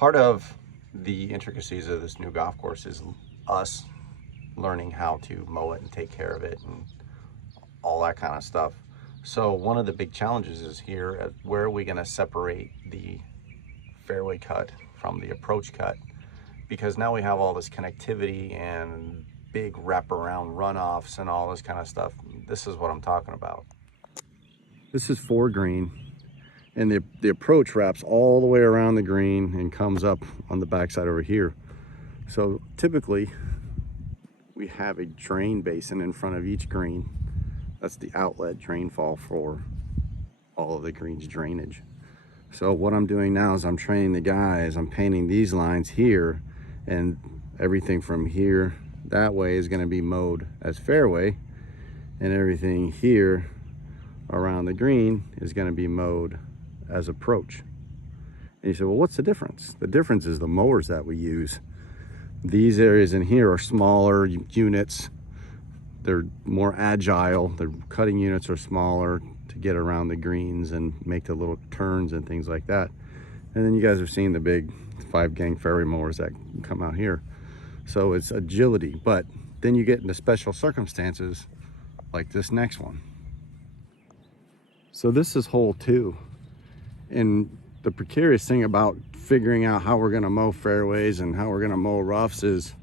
Part of the intricacies of this new golf course is us learning how to mow it and take care of it and all that kind of stuff. So one of the big challenges is here, where are we going to separate the fairway cut from the approach cut? Because now we have all this connectivity and big wraparound runoffs and all this kind of stuff. This is what I'm talking about. This is 4 green, and the approach wraps all the way around the green and comes up on the backside over here. So typically we have a drain basin in front of each green. That's the outlet drain fall for all of the green's drainage. So what I'm doing now is I'm training the guys, I'm painting these lines here, and everything from here that way is going to be mowed as fairway, and everything here around the green is going to be mowed as approach. And you say, well, what's the difference? The difference is the mowers that we use. These areas in here are smaller units. They're more agile. The cutting units are smaller to get around the greens and make the little turns and things like that. And then you guys have seen the big 5-gang fairway mowers that come out here. So it's agility, but then you get into special circumstances like this next one. So this is hole 2. And the precarious thing about figuring out how we're gonna mow fairways and how we're gonna mow roughs is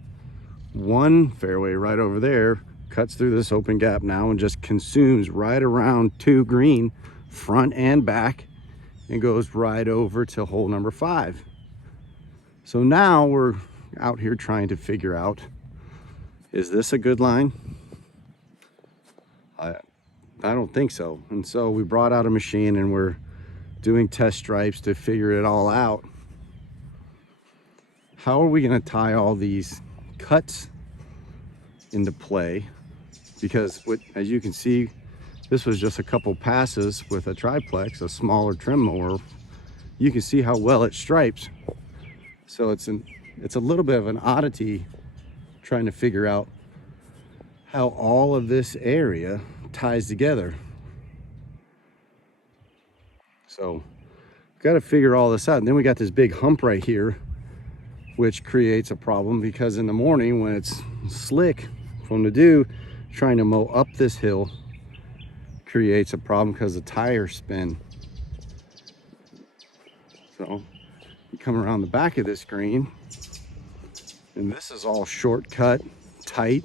one fairway right over there cuts through this open gap now and just consumes right around 2 green, front and back, and goes right over to hole number 5. So now we're out here trying to figure out, is this a good line? I don't think so. And so we brought out a machine and we're doing test stripes to figure it all out. How are we going to tie all these cuts into play? Because as you can see, this was just a couple passes with a triplex, a smaller trim mower. You can see how well it stripes. So it's a little bit of an oddity trying to figure out how all of this area ties together. So got to figure all this out. And then we got this big hump right here, which creates a problem because in the morning when it's slick from the dew, trying to mow up this hill creates a problem because the tires spin. So you come around the back of this green, and this is all shortcut, tight.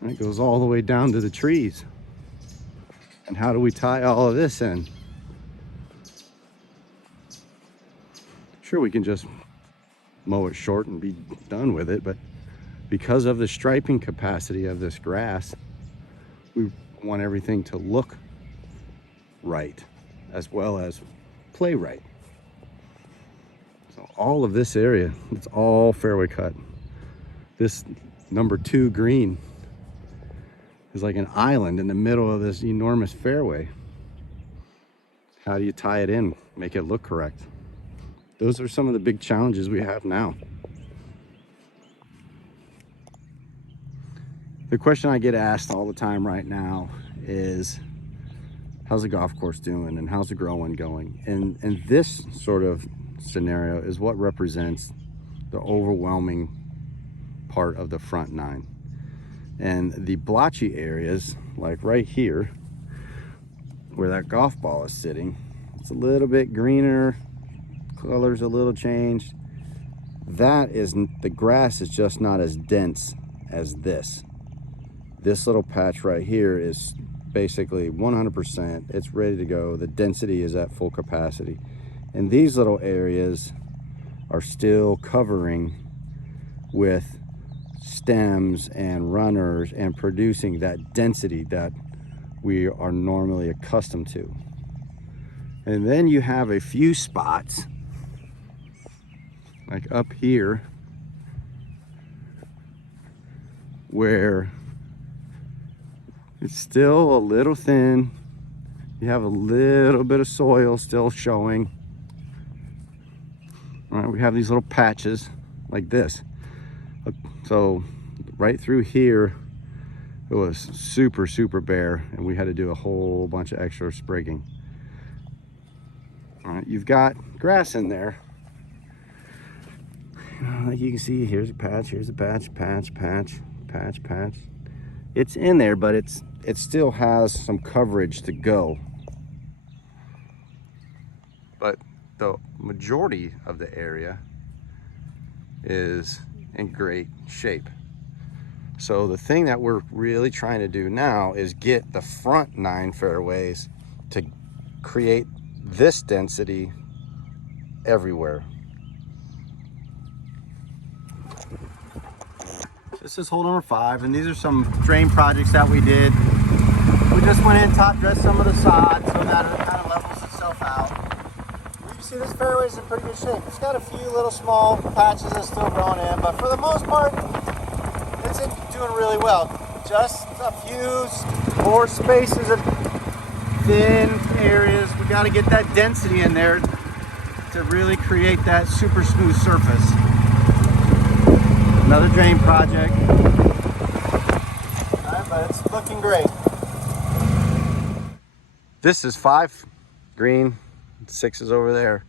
And it goes all the way down to the trees. And how do we tie all of this in? Sure, we can just mow it short and be done with it, but because of the striping capacity of this grass, we want everything to look right as well as play right. So all of this area, it's all fairway cut. This number 2 green is like an island in the middle of this enormous fairway. How do you tie it in, make it look correct? Those are some of the big challenges we have now. The question I get asked all the time right now is, how's the golf course doing and how's the growing going? And this sort of scenario is what represents the overwhelming part of the front 9. And the blotchy areas, like right here, where that golf ball is sitting, it's a little bit greener, color's a little changed. That is, the grass is just not as dense as this. This little patch right here is basically 100%. It's ready to go. The density is at full capacity. And these little areas are still covering with stems and runners and producing that density that we are normally accustomed to. And then you have a few spots like up here where it's still a little thin. You have a little bit of soil still showing. All right, we have these little patches like this. So right through here, it was super, super bare, and we had to do a whole bunch of extra sprigging. All right, you've got grass in there. Like you can see, here's a patch, here's a patch, patch. It's in there, but it still has some coverage to go. But the majority of the area is in great shape. So the thing that we're really trying to do now is get the front 9 fairways to create this density everywhere. This is hole number 5, and these are some drain projects that we did. We just went in, top dressed some of the sod so that it kind of levels itself out. You can see this fairway is in pretty good shape. It's got a few little small patches that's still growing in, but for the most part, it's doing really well. Just a few more spaces of thin areas. We got to get that density in there to really create that super smooth surface. Another drain project. All right, but it's looking great. This is 5 green, 6 is over there.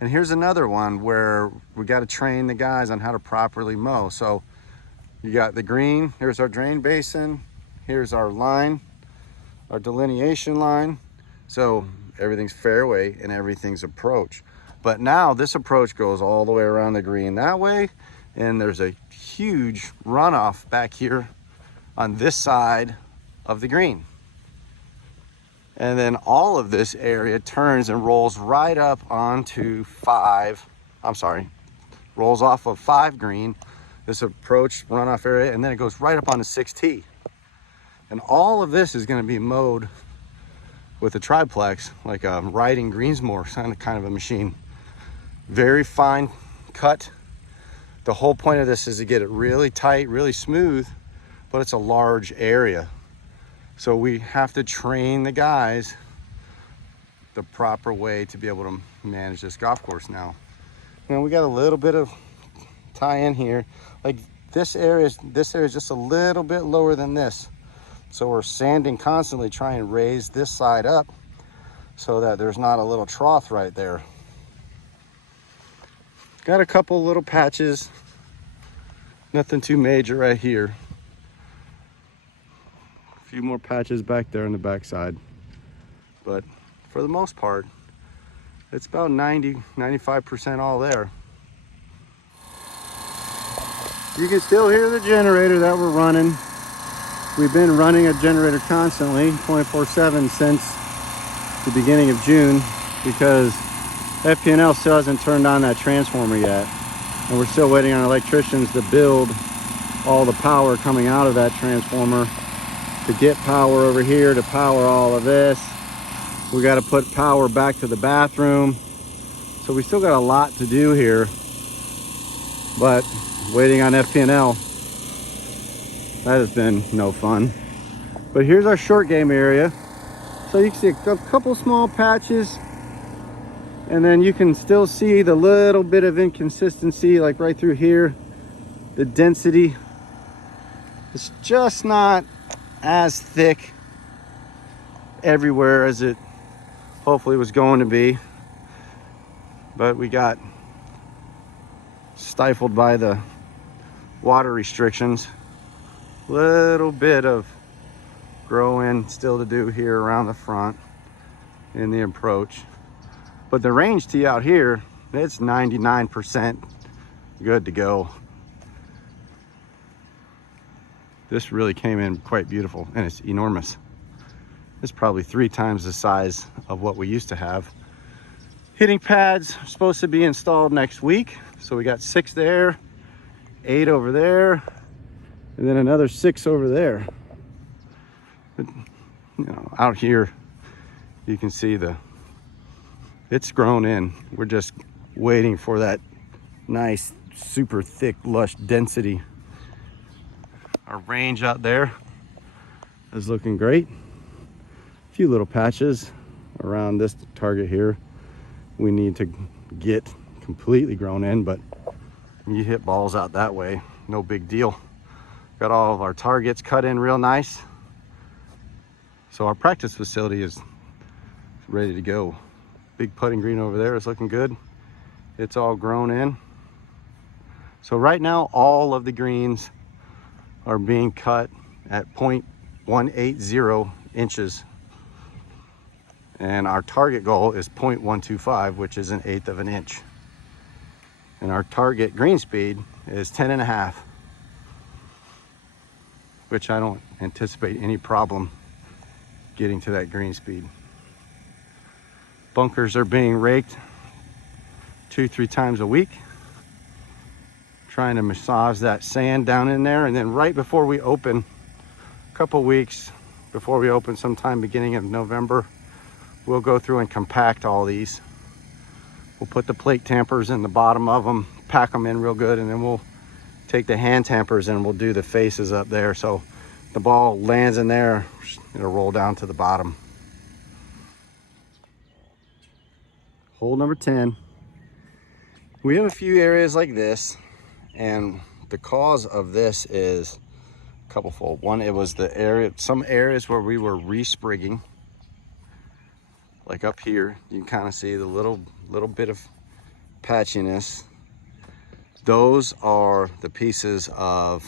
And here's another one where we got to train the guys on how to properly mow. So you got the green, here's our drain basin, here's our line, our delineation line. So everything's fairway and everything's approach. But now this approach goes all the way around the green that way, and there's a huge runoff back here on this side of the green. And then all of this area turns and rolls right up onto rolls off of 5 green, this approach runoff area, and then it goes right up onto 6T. And all of this is going to be mowed with a triplex, like a riding greensmower kind of a machine. Very fine cut. The whole point of this is to get it really tight, really smooth, but it's a large area. So we have to train the guys the proper way to be able to manage this golf course now. You know, we got a little bit of tie in here. Like this area is just a little bit lower than this. So we're sanding constantly, trying to raise this side up so that there's not a little trough right there. Got a couple little patches, nothing too major right here. A few more patches back there on the back side. But for the most part, it's about 95% all there. You can still hear the generator that we're running. We've been running a generator constantly, 24/7 since the beginning of June, because FP&L still hasn't turned on that transformer yet. And we're still waiting on electricians to build all the power coming out of that transformer to get power over here to power all of this. We got to put power back to the bathroom. So we still got a lot to do here, but waiting on FP&L, that has been no fun. But here's our short game area. So you can see a couple small patches, and then you can still see the little bit of inconsistency, like right through here. The density is just not as thick everywhere as it hopefully was going to be. But we got stifled by the water restrictions. Little bit of grow-in still to do here around the front in the approach. But the range tee out here, it's 99% good to go. This really came in quite beautiful, and it's enormous. It's probably 3 times the size of what we used to have. Hitting pads are supposed to be installed next week. So we got 6 there, 8 over there, and then another 6 over there. But, you know, out here, you can see it's grown in. We're just waiting for that nice, super thick, lush density. Our range out there is looking great. A few little patches around this target here we need to get completely grown in, but you hit balls out that way, no big deal. Got all of our targets cut in real nice. So our practice facility is ready to go. Big putting green over there is looking good. It's all grown in. So right now, all of the greens are being cut at 0.180 inches. And our target goal is 0.125, which is 1/8 of an inch. And our target green speed is 10.5, which I don't anticipate any problem getting to that green speed. Bunkers are being raked 2-3 times a week, trying to massage that sand down in there. And then right before we open, a couple weeks before we open, sometime beginning of November, we'll go through and compact all these. We'll put the plate tampers in the bottom of them, pack them in real good, and then we'll take the hand tampers and we'll do the faces up there. So the ball lands in there, it'll roll down to the bottom. Hole number 10. We have a few areas like this, and the cause of this is a couple fold. One, it was the area, some areas where we were resprigging. Like up here, you can kind of see the little bit of patchiness. Those are the pieces of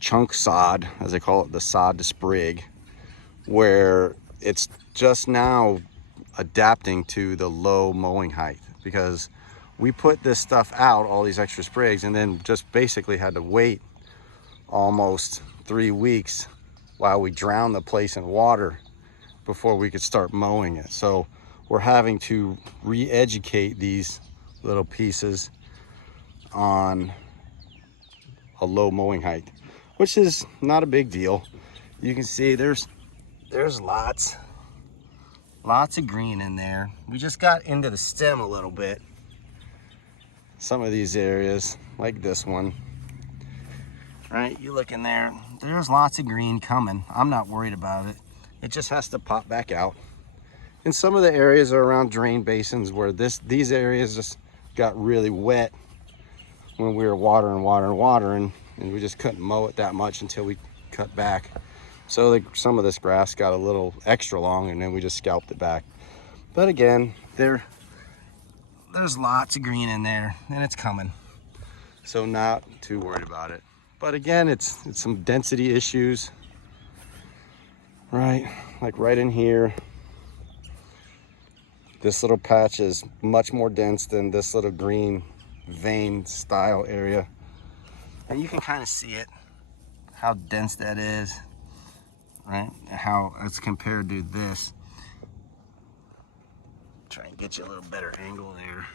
chunk sod, as they call it, the sod to sprig, where it's just now adapting to the low mowing height, because we put this stuff out, all these extra sprigs, and then just basically had to wait almost 3 weeks while we drowned the place in water before we could start mowing it. So we're having to re-educate these little pieces on a low mowing height, which is not a big deal. You can see there's lots of green in there. We just got into the stem a little bit. Some of these areas, like this one, right? You look in there, there's lots of green coming. I'm not worried about it. It just has to pop back out. And some of the areas are around drain basins where these areas just got really wet when we were watering, and we just couldn't mow it that much until we cut back. So some of this grass got a little extra long, and then we just scalped it back. But again, there's lots of green in there, and it's coming. So not too worried about it. But again, it's some density issues, right? Like right in here. This little patch is much more dense than this little green vein style area. And you can kind of see it, how dense that is, right? How it's compared to this. Try and get you a little better angle there.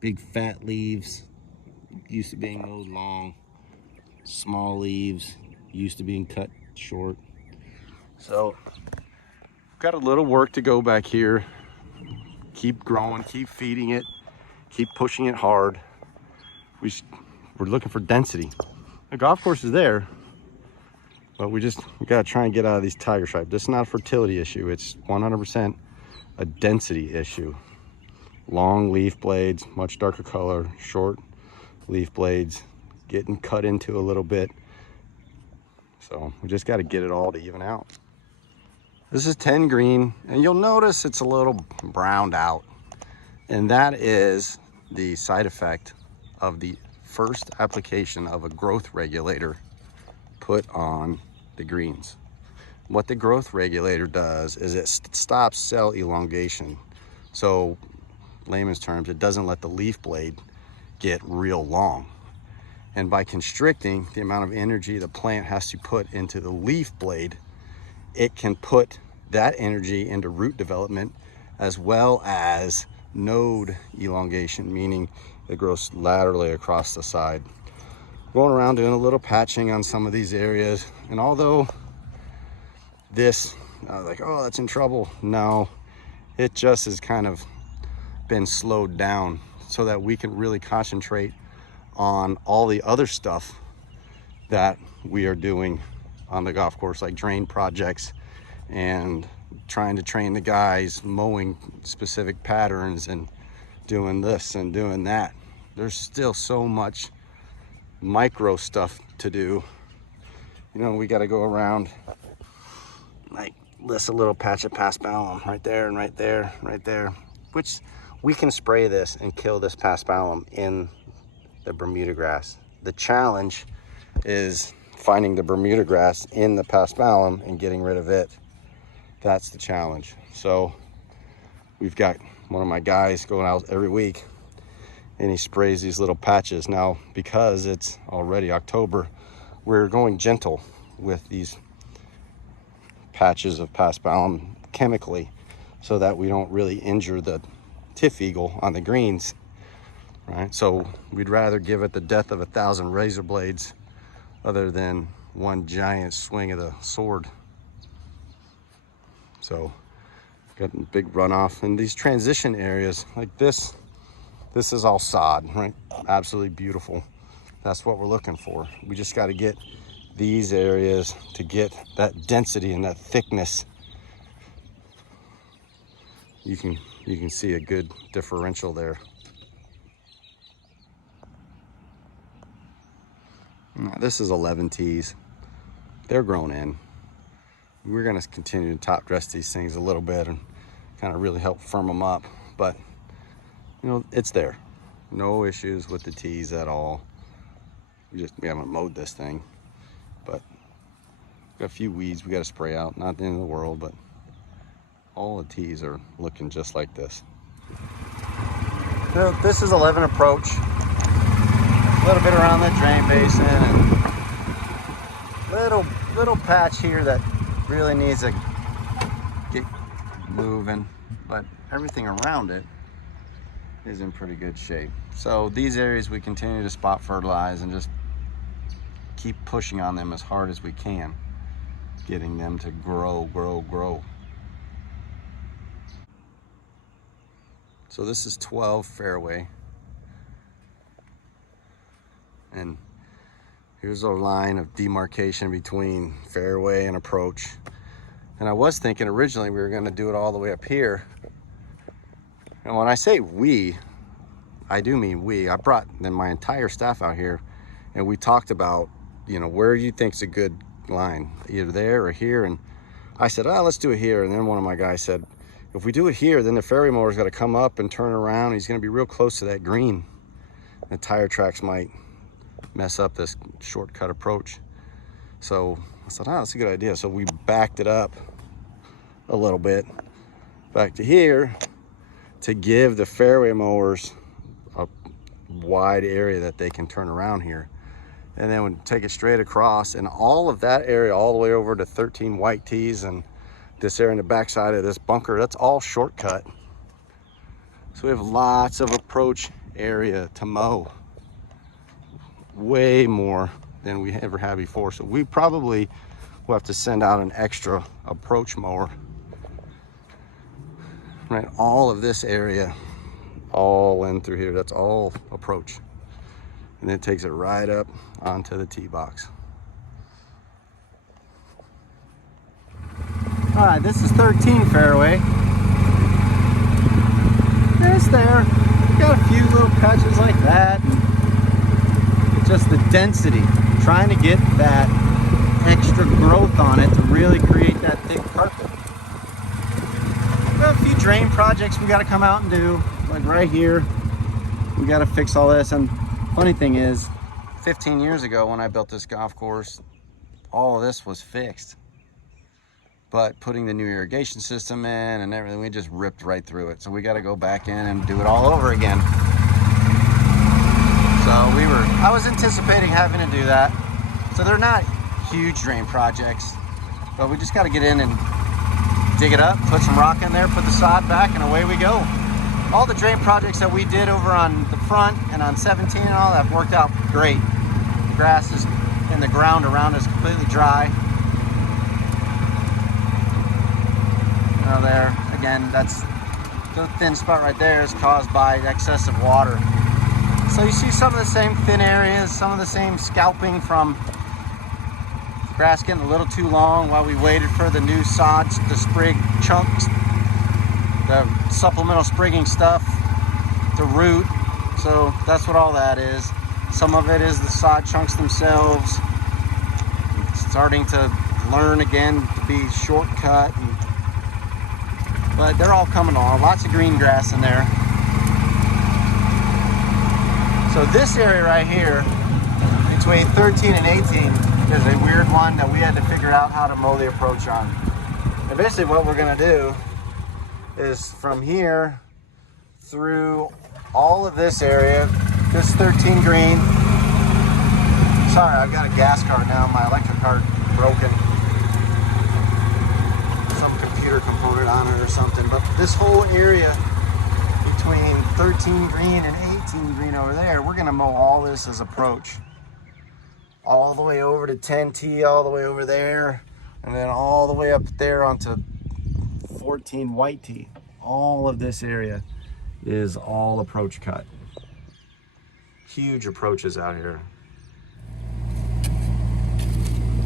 Big fat leaves, used to being those long. Small leaves, used to being cut short. So, got a little work to go back here. Keep growing, keep feeding it, keep pushing it hard. We're looking for density. The golf course is there, but we gotta try and get out of these tiger stripe. This is not a fertility issue, it's 100% a density issue. Long leaf blades, much darker color, short leaf blades, getting cut into a little bit. So we just got to get it all to even out. This is 10 green, and you'll notice it's a little browned out, and that is the side effect of the first application of a growth regulator put on the greens. What the growth regulator does is it stops cell elongation. So layman's terms, it doesn't let the leaf blade get real long. And by constricting the amount of energy the plant has to put into the leaf blade, it can put that energy into root development as well as node elongation, meaning it grows laterally across the side. Going around doing a little patching on some of these areas, and although this, I was like, oh, that's in trouble. No, it just has kind of been slowed down so that we can really concentrate on all the other stuff that we are doing on the golf course, like drain projects and trying to train the guys mowing specific patterns and doing this and doing that. There's still so much micro stuff to do. You know, we got to go around like this, a little patch of paspalum right there and right there, right there. which we can spray this and kill this paspalum in the Bermuda grass. The challenge is finding the Bermuda grass in the paspalum and getting rid of it. That's the challenge. So we've got one of my guys going out every week and he sprays these little patches. Now, because it's already October, we're going gentle with these patches of paspalum chemically so that we don't really injure the tiff eagle on the greens, right? So we'd rather give it the death of 1,000 razor blades other than one giant swing of the sword. So got a big runoff in these transition areas like this. This is all sod, right? Absolutely beautiful. That's what we're looking for. We just got to get these areas to get that density and that thickness. You can see a good differential there. Now, this is 11 tees. They're grown in. We're going to continue to top dress these things a little bit and kind of really help firm them up, but you know, it's there. No issues with the tees at all. We haven't mowed this thing, but got a few weeds we got to spray out. Not the end of the world, but all the tees are looking just like this. So this is 11 approach. A little bit around the drain basin and little patch here that really needs to get moving, but everything around it is in pretty good shape. So these areas we continue to spot fertilize and just keep pushing on them as hard as we can, getting them to grow. So this is 12 fairway, and here's our line of demarcation between fairway and approach. And I was thinking originally we were going to do it all the way up here. And when I say we, I do mean we. I brought then my entire staff out here and we talked about, you know, where you think's a good line, either there or here. And I said, oh, let's do it here. And then one of my guys said, if we do it here, then the fairway mower's got to come up and turn around. He's going to be real close to that green. The tire tracks might mess up this shortcut approach. So I said, oh, that's a good idea. So we backed it up a little bit back to here to give the fairway mowers a wide area that they can turn around here. And then we take it straight across, and all of that area all the way over to 13 white tees and this area in the backside of this bunker, that's all shortcut. So we have lots of approach area to mow, way more than we ever had before. So we probably will have to send out an extra approach mower. Right, all of this area, all in through here, that's all approach. And then it takes it right up onto the tee box. All right, this is 13 fairway. It's there. Got a few little patches like that. And just the density, trying to get that extra growth on it to really create that thick carpet. We've got a few drain projects we got to come out and do, like right here. We got to fix all this. And funny thing is, 15 years ago when I built this golf course, all of this was fixed. But putting the new irrigation system in and everything, we just ripped right through it. So we got to go back in and do it all over again. So I was anticipating having to do that. So they're not huge drain projects, but we just got to get in and dig it up, put some rock in there, put the sod back, and away we go. All the drain projects that we did over on the front and on 17 and all that worked out great. The grass is in the ground around is completely dry. There again, that's the thin spot right there is caused by excessive water. So you see some of the same thin areas, some of the same scalping from grass getting a little too long while we waited for the new sods to sprig chunks, the supplemental sprigging stuff to root. So that's what all that is. Some of it is the sod chunks themselves starting to learn again to be shortcut. And But they're all coming along. Lots of green grass in there. So this area right here, between 13 and 18, is a weird one that we had to figure out how to mow the approach on. And basically what we're gonna do is from here through all of this area, this 13 green. Sorry, I've got a gas car now. My electric car broken. Some computer component on it or something. But this whole area between 13 green and 18 green over there, we're gonna mow all this as approach. All the way over to 10T, all the way over there, and then all the way up there onto 14 white tee. All of this area is all approach cut. Huge approaches out here.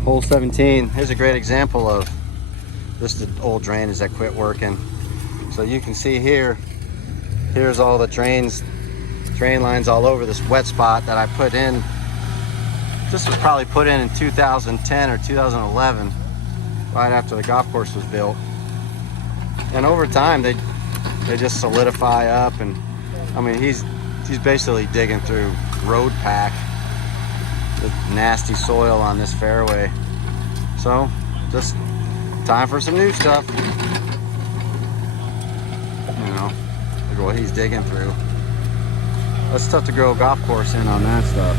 Hole 17, here's a great example of just the old drainage that quit working. So you can see here, here's all the drain lines all over this wet spot that I put in. This was probably put in 2010 or 2011, right after the golf course was built. And over time, they just solidify up, and I mean, he's basically digging through road pack, the nasty soil on this fairway. So, just time for some new stuff. You know, look at what he's digging through. That's tough to grow a golf course in on that stuff.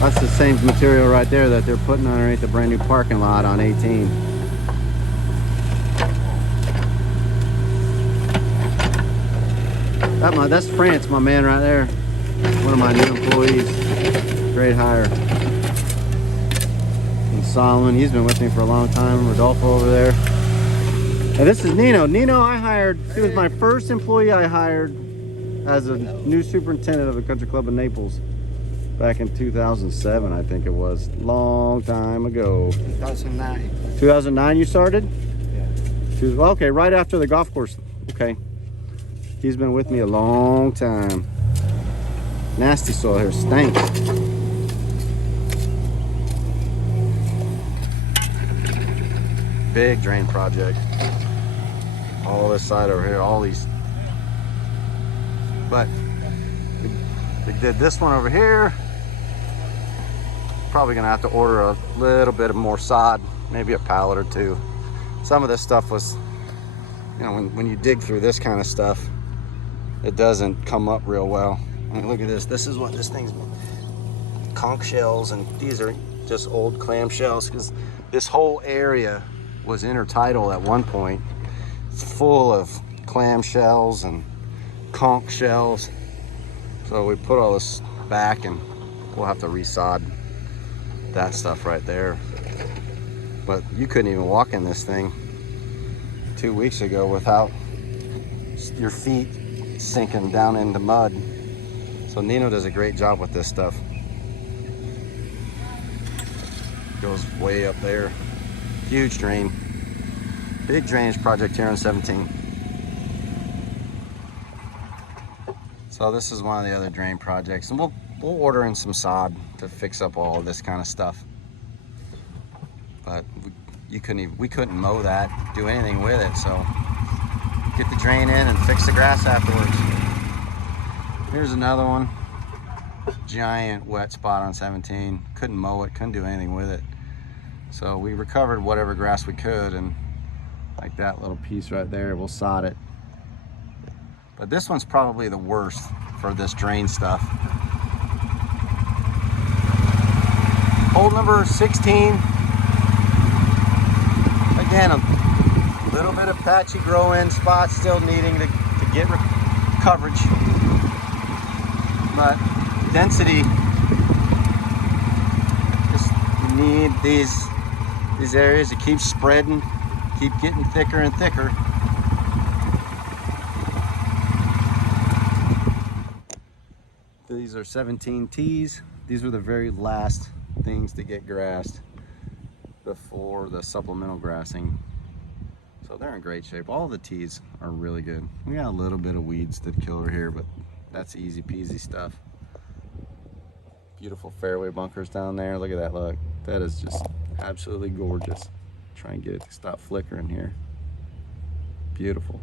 That's the same material right there that they're putting underneath the brand new parking lot on 18. That's France, my man right there. One of my new employees. Great hire. And Solomon, he's been with me for a long time. Rodolfo over there. And this is Nino. Nino I hired, he was my first employee I hired as a new superintendent of the Country Club in Naples. Back in 2007, I think it was. Long time ago. 2009. 2009 you started? Yeah. Okay, right after the golf course. Okay. He's been with me a long time. Nasty soil here, stinks. Big drain project. All this side over here, all these. But we did this one over here. Probably gonna have to order a little bit of more sod, maybe a pallet or two. Some of this stuff was, you know, when you dig through this kind of stuff, it doesn't come up real well. I mean, look at this. This is what this thing's, conch shells, and these are just old clam shells, because this whole area was intertidal at one point. It's full of clam shells and conch shells. So we put all this back, and we'll have to resod that stuff right there. But you couldn't even walk in this thing 2 weeks ago without your feet sinking down into mud. So Nino does a great job with this stuff. Goes way up there. Huge drain. Big drainage project here on 17. So this is one of the other drain projects, and we'll order in some sod to fix up all of this kind of stuff. But we couldn't mow that, do anything with it, so get the drain in and fix the grass afterwards. Here's another one. Giant wet spot on 17. Couldn't mow it, couldn't do anything with it. So we recovered whatever grass we could, and like that little piece right there, we'll sod it. But this one's probably the worst for this drain stuff. Hole number 16. Again, a little bit of patchy grow-in spots still needing to get coverage. But density, just you need these areas to keep spreading, keep getting thicker and thicker. These are 17 tees. These were the very last things to get grassed before the supplemental grassing. So they're in great shape. All the tees are really good. We got a little bit of weeds that kill over here, but that's easy peasy stuff. Beautiful fairway bunkers down there. Look at that, look. That is just absolutely gorgeous. Try and get it to stop flickering here. Beautiful.